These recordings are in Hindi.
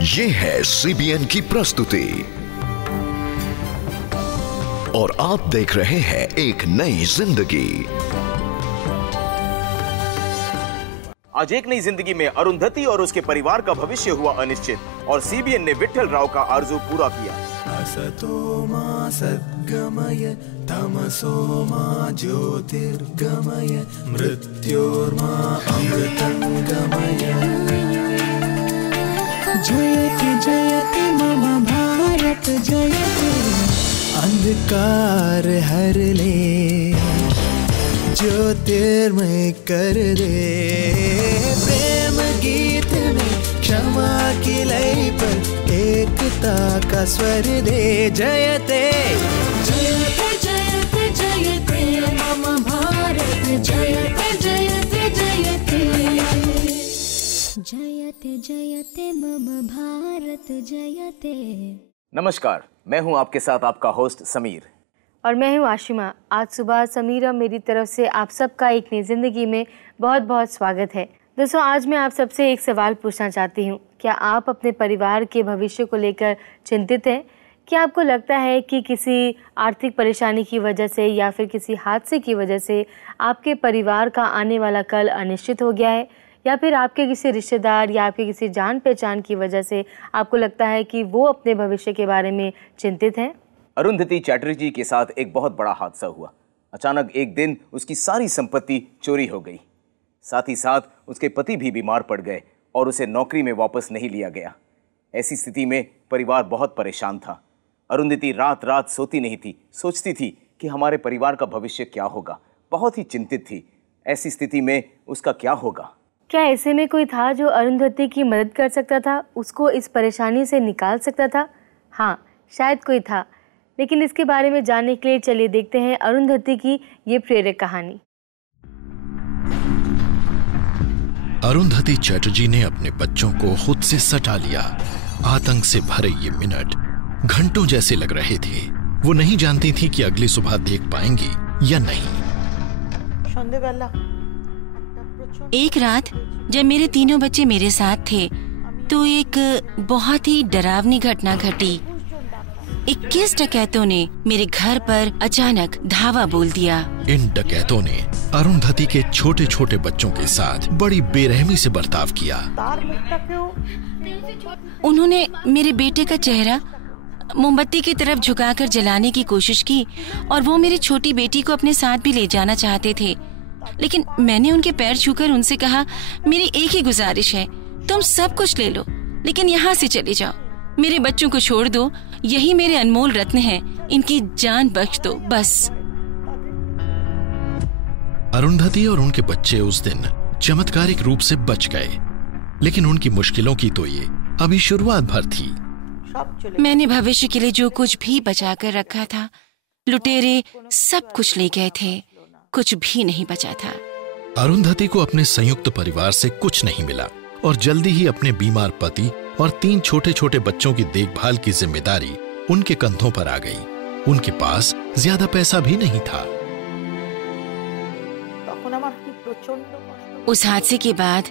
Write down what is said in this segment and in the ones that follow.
ये है सीबीएन की प्रस्तुति और आप देख रहे हैं एक नई जिंदगी। आज एक नई जिंदगी में अरुंधति और उसके परिवार का भविष्य हुआ अनिश्चित और सीबीएन ने विट्ठल राव का आरजू पूरा किया। असतो मा सद्गमय तमसो मा ज्योतिर्गमय मृत्योर्मा अमृतंगमय। जयति जयति मम भारत जयति। अंधकार हर ले ज्योतिर्मय कर दे। प्रेम गीत में क्षमा की लय पर एकता का स्वर दे। जयते जयते जयते जयते मम भारत जयते जयते जयते। जयते जयते मम भारत जयते। नमस्कार, मैं हूं आपके साथ आपका होस्ट समीर और मैं हूं आशिमा। आज सुबह समीर और मेरी तरफ से आप सबका एक नई जिंदगी में बहुत बहुत स्वागत है। दोस्तों, आज मैं आप सबसे एक सवाल पूछना चाहती हूं। क्या आप अपने परिवार के भविष्य को लेकर चिंतित हैं? क्या आपको लगता है कि किसी आर्थिक परेशानी की वजह से या फिर किसी हादसे की वजह से आपके परिवार का आने वाला कल अनिश्चित हो गया है, या फिर आपके किसी रिश्तेदार या आपके किसी जान पहचान की वजह से आपको लगता है कि वो अपने भविष्य के बारे में चिंतित हैं? अरुंधति चैटर्जी के साथ एक बहुत बड़ा हादसा हुआ। अचानक एक दिन उसकी सारी संपत्ति चोरी हो गई। साथ ही साथ उसके पति भी बीमार पड़ गए और उसे नौकरी में वापस नहीं लिया गया। ऐसी स्थिति में परिवार बहुत परेशान था। अरुंधति रात रात सोती नहीं थी, सोचती थी कि हमारे परिवार का भविष्य क्या होगा। बहुत ही चिंतित थी। ऐसी स्थिति में उसका क्या होगा? क्या ऐसे में कोई था जो अरुंधति की मदद कर सकता था, उसको इस परेशानी से निकाल सकता था? हाँ, शायद कोई था। लेकिन इसके बारे में जानने के लिए चलिए देखते हैं अरुंधति की ये प्रेरक कहानी। अरुंधति चैटर्जी ने अपने बच्चों को खुद से सटा लिया। आतंक से भरे ये मिनट घंटों जैसे लग रहे थे। वो नहीं जानती थी कि अगली सुबह देख पाएंगी या नहीं। एक रात जब मेरे तीनों बच्चे मेरे साथ थे तो एक बहुत ही डरावनी घटना घटी। 21 डकैतों ने मेरे घर पर अचानक धावा बोल दिया। इन डकैतों ने अरुंधति के छोटे छोटे बच्चों के साथ बड़ी बेरहमी से बर्ताव किया। उन्होंने मेरे बेटे का चेहरा मोमबत्ती की तरफ झुकाकर जलाने की कोशिश की और वो मेरी छोटी बेटी को अपने साथ भी ले जाना चाहते थे। लेकिन मैंने उनके पैर छूकर उनसे कहा, मेरी एक ही गुजारिश है, तुम सब कुछ ले लो लेकिन यहाँ से चले जाओ। मेरे बच्चों को छोड़ दो, यही मेरे अनमोल रत्न हैं, इनकी जान बख्श दो बस। अरुंधति और उनके बच्चे उस दिन चमत्कारिक रूप से बच गए, लेकिन उनकी मुश्किलों की तो ये अभी शुरुआत भर थी। मैंने भविष्य के लिए जो कुछ भी बचा कर रखा था, लुटेरे सब कुछ ले गए थे, कुछ भी नहीं बचा था। अरुंधति को अपने संयुक्त परिवार से कुछ नहीं मिला और जल्दी ही अपने बीमार पति और 3 छोटे छोटे बच्चों की देखभाल की जिम्मेदारी उनके कंधों पर आ गई। उनके पास ज्यादा पैसा भी नहीं था। उस हादसे के बाद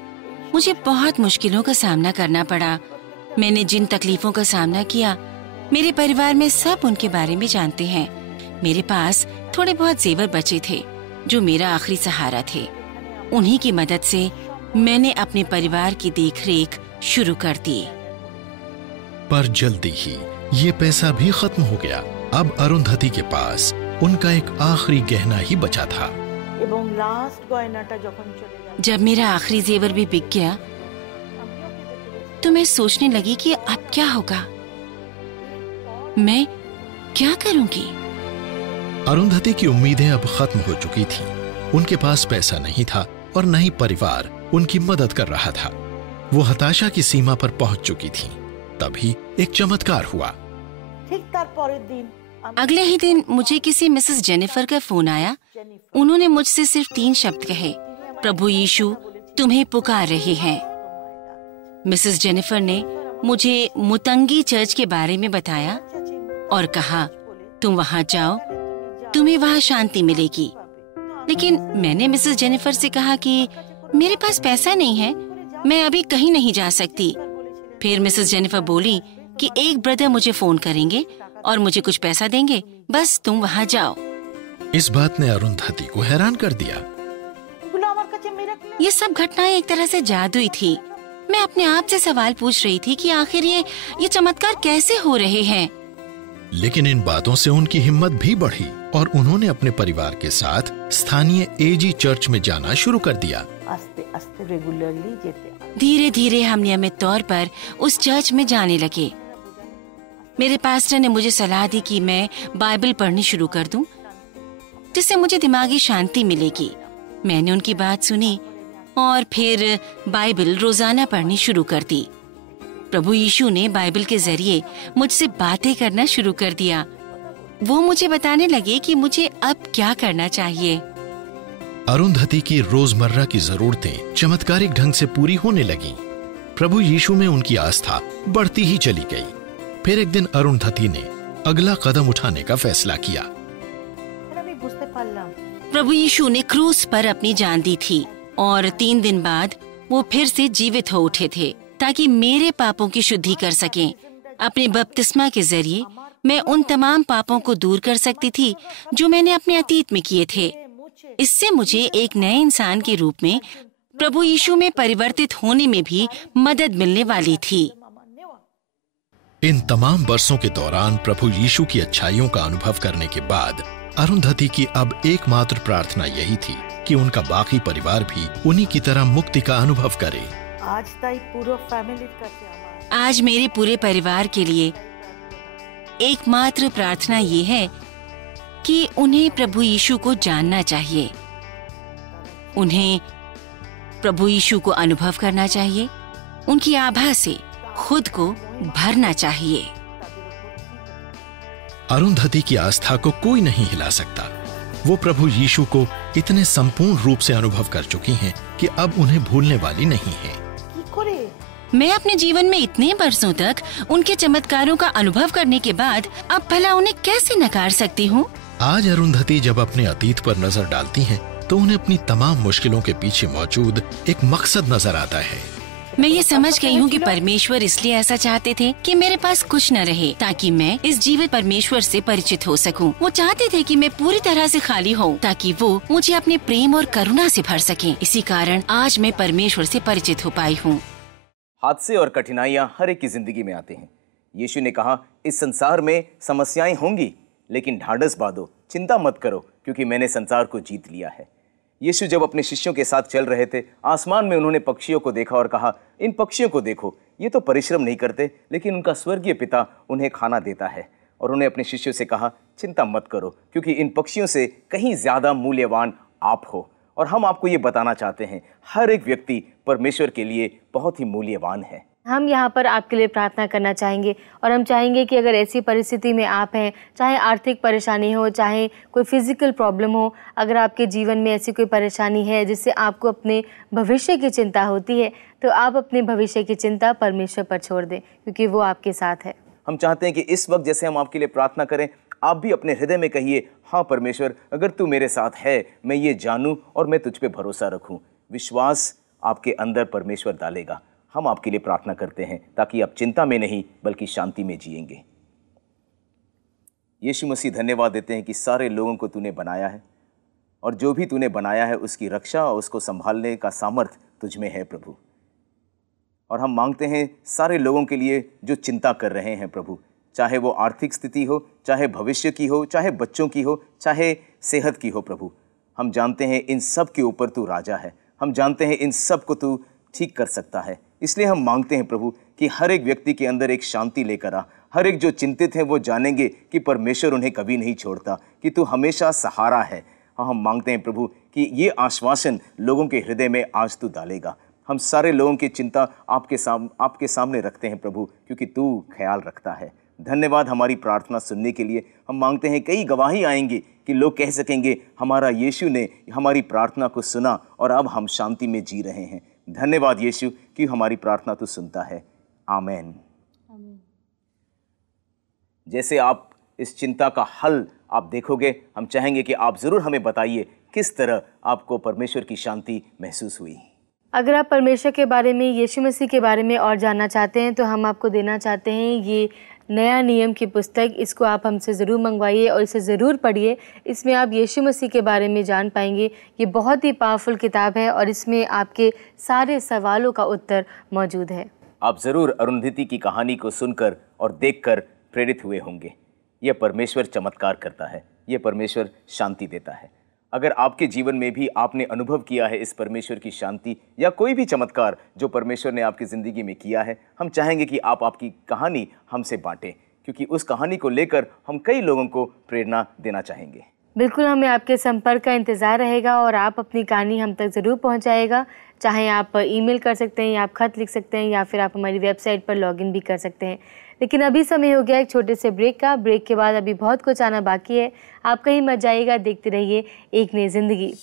मुझे बहुत मुश्किलों का सामना करना पड़ा। मैंने जिन तकलीफों का सामना किया, मेरे परिवार में सब उनके बारे में जानते हैं। मेरे पास थोड़े बहुत जेवर बचे थे जो मेरा आखिरी सहारा थे। उन्हीं की मदद से मैंने अपने परिवार की देखरेख शुरू कर दी। पर जल्दी ही ये पैसा भी खत्म हो गया। अब अरुंधति के पास उनका एक आखिरी गहना ही बचा था। जब मेरा आखिरी जेवर भी बिक गया तो मैं सोचने लगी कि अब क्या होगा, मैं क्या करूंगी। अरुंधति की उम्मीदें अब खत्म हो चुकी थीं। उनके पास पैसा नहीं था और न ही परिवार उनकी मदद कर रहा था। वो हताशा की सीमा पर पहुंच चुकी थी। तभी एक चमत्कार हुआ। अगले ही दिन मुझे किसी मिसेस जेनिफर का फोन आया। उन्होंने मुझसे सिर्फ 3 शब्द कहे, प्रभु यीशु तुम्हें पुकार रहे हैं। मिसेस जेनिफर ने मुझे मुतंगी चर्च के बारे में बताया और कहा, तुम वहां जाओ, तुम्हें वहां शांति मिलेगी। लेकिन मैंने मिसेस जेनिफर से कहा कि मेरे पास पैसा नहीं है, मैं अभी कहीं नहीं जा सकती। फिर मिसेस जेनिफर बोली कि एक ब्रदर मुझे फोन करेंगे और मुझे कुछ पैसा देंगे, बस तुम वहाँ जाओ। इस बात ने अरुंधति को हैरान कर दिया। ये सब घटनाएं एक तरह से जादुई थी। मैं अपने आप से सवाल पूछ रही थी कि आखिर ये चमत्कार कैसे हो रहे हैं। लेकिन इन बातों से उनकी हिम्मत भी बढ़ी और उन्होंने अपने परिवार के साथ स्थानीय एजी चर्च में जाना शुरू कर दिया। धीरे धीरे हम नियमित तौर पर उस चर्च में जाने लगे। मेरे पास्टर ने मुझे सलाह दी कि मैं बाइबल पढ़नी शुरू कर दूं, जिससे मुझे दिमागी शांति मिलेगी। मैंने उनकी बात सुनी और फिर बाइबल रोजाना पढ़नी शुरू कर दी। प्रभु यीशु ने बाइबल के जरिए मुझसे बातें करना शुरू कर दिया। वो मुझे बताने लगे कि मुझे अब क्या करना चाहिए। अरुंधति की रोजमर्रा की जरूरतें चमत्कारिक ढंग से पूरी होने लगीं। प्रभु यीशु में उनकी आस्था बढ़ती ही चली गई। फिर एक दिन अरुंधति ने अगला कदम उठाने का फैसला किया। प्रभु यीशु ने क्रूस पर अपनी जान दी थी और 3 दिन बाद वो फिर से जीवित हो उठे थे ताकि मेरे पापों की शुद्धि कर सकें। अपने बपतिस्मा के जरिए मैं उन तमाम पापों को दूर कर सकती थी जो मैंने अपने अतीत में किए थे। इससे मुझे एक नए इंसान के रूप में प्रभु यीशु में परिवर्तित होने में भी मदद मिलने वाली थी। इन तमाम बरसों के दौरान प्रभु यीशु की अच्छाइयों का अनुभव करने के बाद अरुंधति की अब एकमात्र प्रार्थना यही थी कि उनका बाकी परिवार भी उन्हीं की तरह मुक्ति का अनुभव करे। आज मेरे पूरे परिवार के लिए एकमात्र प्रार्थना ये है कि उन्हें प्रभु यीशु को जानना चाहिए। उन्हें प्रभु यीशु को अनुभव करना चाहिए। उनकी आभा से खुद को भरना चाहिए। अरुंधति की आस्था को कोई नहीं हिला सकता। वो प्रभु यीशु को इतने संपूर्ण रूप से अनुभव कर चुकी हैं कि अब उन्हें भूलने वाली नहीं है। मैं अपने जीवन में इतने बरसों तक उनके चमत्कारों का अनुभव करने के बाद अब भला उन्हें कैसे नकार सकती हूँ। आज अरुंधति जब अपने अतीत पर नजर डालती हैं, तो उन्हें अपनी तमाम मुश्किलों के पीछे मौजूद एक मकसद नजर आता है। मैं ये समझ गई हूँ कि परमेश्वर इसलिए ऐसा चाहते थे कि मेरे पास कुछ न रहे ताकि मैं इस जीवित परमेश्वर से परिचित हो सकूं। वो चाहते थे कि मैं पूरी तरह से खाली हूँ ताकि वो मुझे अपने प्रेम और करुणा से भर सकें। इसी कारण आज मैं परमेश्वर से परिचित हो पाई हूँ। हादसे और कठिनाइयां हर एक की जिंदगी में आते हैं। यीशु ने कहा, इस संसार में समस्याएं होंगी, लेकिन ढाढ़स बांधो, चिंता मत करो, क्योंकि मैंने संसार को जीत लिया है। यीशु जब अपने शिष्यों के साथ चल रहे थे, आसमान में उन्होंने पक्षियों को देखा और कहा, इन पक्षियों को देखो, ये तो परिश्रम नहीं करते, लेकिन उनका स्वर्गीय पिता उन्हें खाना देता है। और उन्हें अपने शिष्यों से कहा, चिंता मत करो, क्योंकि इन पक्षियों से कहीं ज्यादा मूल्यवान आप हो। और हम आपको ये बताना चाहते हैं, हर एक व्यक्ति परमेश्वर के लिए बहुत ही मूल्यवान है। हम यहाँ पर आपके लिए प्रार्थना करना चाहेंगे और हम चाहेंगे कि अगर ऐसी परिस्थिति में आप हैं, चाहे आर्थिक परेशानी हो, चाहे कोई फिजिकल प्रॉब्लम हो, अगर आपके जीवन में ऐसी कोई परेशानी है जिससे आपको अपने भविष्य की चिंता होती है, तो आप अपने भविष्य की चिंता परमेश्वर पर छोड़ दें, क्योंकि वो आपके साथ है। हम चाहते हैं कि इस वक्त जैसे हम आपके लिए प्रार्थना करें, आप भी अपने हृदय में कहिए, हाँ परमेश्वर, अगर तू मेरे साथ है, मैं ये जानूं और मैं तुझ पे भरोसा रखूं। विश्वास आपके अंदर परमेश्वर डालेगा। हम आपके लिए प्रार्थना करते हैं ताकि आप चिंता में नहीं बल्कि शांति में जिएंगे। यीशु मसीह, धन्यवाद देते हैं कि सारे लोगों को तूने बनाया है और जो भी तूने बनाया है उसकी रक्षा और उसको संभालने का सामर्थ तुझ में है प्रभु। और हम मांगते हैं सारे लोगों के लिए जो चिंता कर रहे हैं प्रभु, चाहे वो आर्थिक स्थिति हो, चाहे भविष्य की हो, चाहे बच्चों की हो, चाहे सेहत की हो प्रभु, हम जानते हैं इन सब के ऊपर तू राजा है। हम जानते हैं इन सब को तू ठीक कर सकता है। इसलिए हम मांगते हैं प्रभु कि हर एक व्यक्ति के अंदर एक शांति लेकर आ। हर एक जो चिंतित है वो जानेंगे कि परमेश्वर उन्हें कभी नहीं छोड़ता, कि तू हमेशा सहारा है। हम मांगते हैं प्रभु कि ये आश्वासन लोगों के हृदय में आज तू डालेगा। हम सारे लोगों की चिंता आपके सामने रखते हैं प्रभु, क्योंकि तू ख्याल रखता है। धन्यवाद हमारी प्रार्थना सुनने के लिए। हम मांगते हैं कई गवाही आएंगी कि लोग कह सकेंगे, हमारा यीशु ने हमारी प्रार्थना को सुना और अब हम शांति में जी रहे हैं। धन्यवाद यीशु कि हमारी प्रार्थना तू सुनता है। आमीन। जैसे आप इस चिंता का हल आप देखोगे, हम चाहेंगे कि आप ज़रूर हमें बताइए किस तरह आपको परमेश्वर की शांति महसूस हुई। अगर आप परमेश्वर के बारे में, यीशु मसीह के बारे में और जानना चाहते हैं तो हम आपको देना चाहते हैं ये नया नियम की पुस्तक। इसको आप हमसे ज़रूर मंगवाइए और इसे ज़रूर पढ़िए। इसमें आप यीशु मसीह के बारे में जान पाएंगे। ये बहुत ही पावरफुल किताब है और इसमें आपके सारे सवालों का उत्तर मौजूद है। आप ज़रूर अरुंधति की कहानी को सुनकर और देखकर प्रेरित हुए होंगे। यह परमेश्वर चमत्कार करता है, यह परमेश्वर शांति देता है। अगर आपके जीवन में भी आपने अनुभव किया है इस परमेश्वर की शांति या कोई भी चमत्कार जो परमेश्वर ने आपकी ज़िंदगी में किया है, हम चाहेंगे कि आप आपकी कहानी हमसे बांटें, क्योंकि उस कहानी को लेकर हम कई लोगों को प्रेरणा देना चाहेंगे। बिल्कुल, हमें आपके संपर्क का इंतज़ार रहेगा और आप अपनी कहानी हम तक ज़रूर पहुंचाएगा। चाहे आप ईमेल कर सकते हैं या आप खत लिख सकते हैं या फिर आप हमारी वेबसाइट पर लॉगिन भी कर सकते हैं। लेकिन अभी समय हो गया एक छोटे से ब्रेक का। ब्रेक के बाद अभी बहुत कुछ आना बाकी है। आप कहीं मत जाइएगा, देखते रहिए एक नई जिंदगी।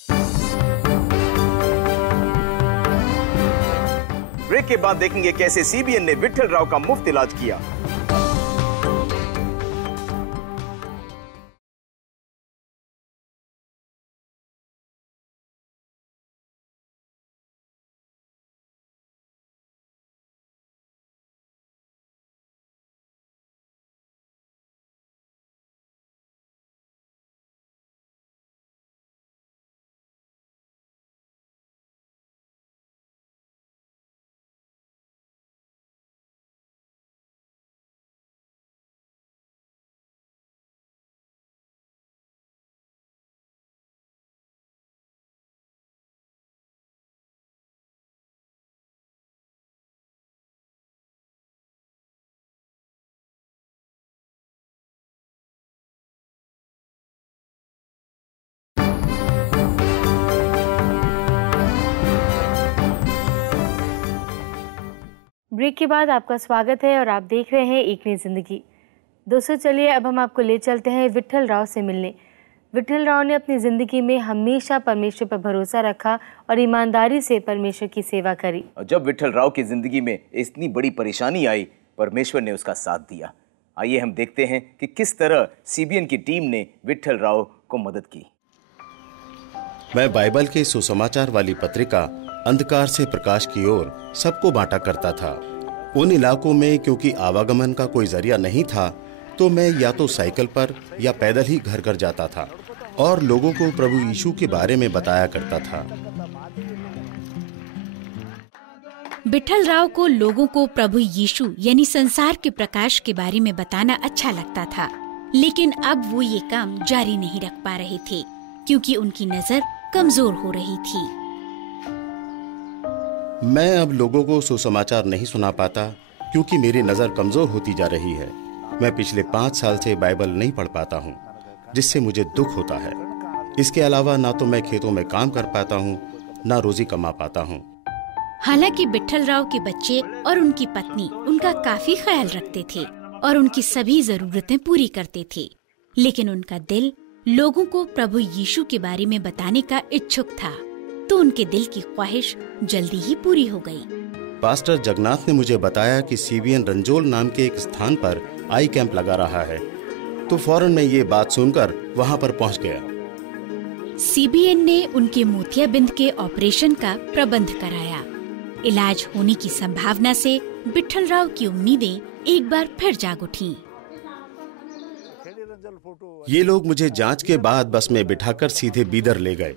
ब्रेक के बाद देखेंगे कैसे सीबीएन ने विट्ठल राव का मुफ्त इलाज किया। ब्रेक के बाद आपका स्वागत है और आप देख रहे हैं एक नई जिंदगी। दोस्तों, चलिए अब हम आपको ले चलते हैं विट्ठल राव से मिलने। विट्ठल राव ने अपनी ज़िंदगी में हमेशा परमेश्वर पर भरोसा रखा और ईमानदारी से परमेश्वर की सेवा करी। और जब विट्ठल राव की ज़िंदगी में इतनी बड़ी परेशानी आई, परमेश्वर ने उसका साथ दिया। आइए हम देखते हैं कि किस तरह सीबीएन की टीम ने विट्ठल राव को मदद की। मैं बाइबल के सुसमाचार वाली पत्रिका अंधकार से प्रकाश की ओर सबको बांटा करता था। उन इलाकों में क्योंकि आवागमन का कोई जरिया नहीं था, तो मैं या तो साइकिल पर या पैदल ही घर घर जाता था और लोगों को प्रभु यीशु के बारे में बताया करता था। विट्ठल राव को लोगों को प्रभु यीशु यानी संसार के प्रकाश के बारे में बताना अच्छा लगता था, लेकिन अब वो ये काम जारी नहीं रख पा रहे थे क्योंकि उनकी नजर कमजोर हो रही थी। मैं अब लोगों को सुसमाचार नहीं सुना पाता क्योंकि मेरी नजर कमजोर होती जा रही है। मैं पिछले 5 साल से बाइबल नहीं पढ़ पाता हूँ, जिससे मुझे दुख होता है। इसके अलावा ना तो मैं खेतों में काम कर पाता हूँ, ना रोजी कमा पाता हूँ। हालांकि विट्ठल राव के बच्चे और उनकी पत्नी उनका काफी ख्याल रखते थे और उनकी सभी जरूरतें पूरी करते थे, लेकिन उनका दिल लोगों को प्रभु यीशु के बारे में बताने का इच्छुक था, तो उनके दिल की ख्वाहिश जल्दी ही पूरी हो गई। पास्टर जगन्नाथ ने मुझे बताया कि सीबीएन रंजोल नाम के एक स्थान पर आई कैंप लगा रहा है, तो फौरन मैं ये बात सुनकर वहाँ पर पहुँच गया। सीबीएन ने उनके मोतियाबिंद के ऑपरेशन का प्रबंध कराया। इलाज होने की संभावना से विट्ठल राव की उम्मीदें एक बार फिर जाग उठीं। ये लोग मुझे जांच के बाद बस में बिठाकर सीधे बीदर ले गए।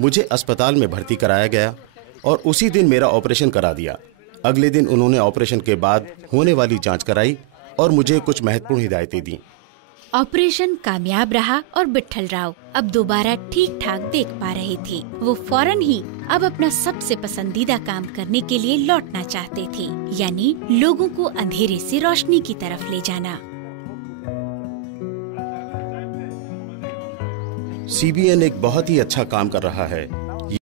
मुझे अस्पताल में भर्ती कराया गया और उसी दिन मेरा ऑपरेशन करा दिया। अगले दिन उन्होंने ऑपरेशन के बाद होने वाली जांच कराई और मुझे कुछ महत्वपूर्ण हिदायतें दी। ऑपरेशन कामयाब रहा और विट्ठल राव अब दोबारा ठीक ठाक देख पा रहे थे। वो फौरन ही अब अपना सबसे पसंदीदा काम करने के लिए लौटना चाहते थे, यानी लोगों को अंधेरे से रोशनी की तरफ ले जाना। सीबीएन एक बहुत ही अच्छा काम कर रहा है।